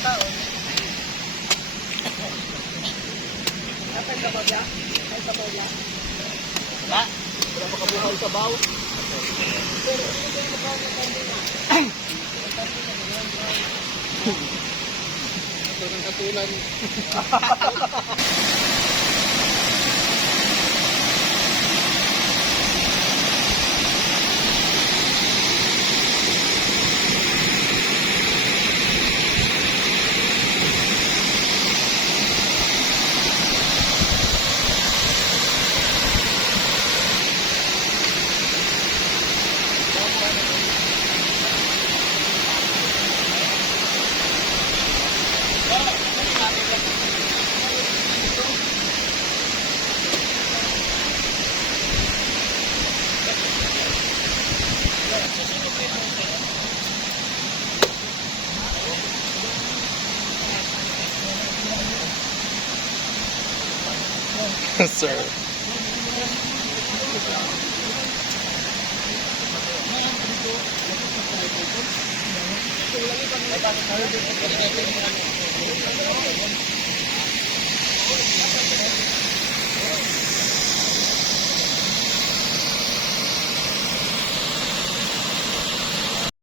taon. Kapag sabaw niya? Ay sabaw niya? Ha? Wala pa kabuhaw sabaw? Pero hindi ko yung mabaw ng kandina. Ito ng katulan. Sir. Ito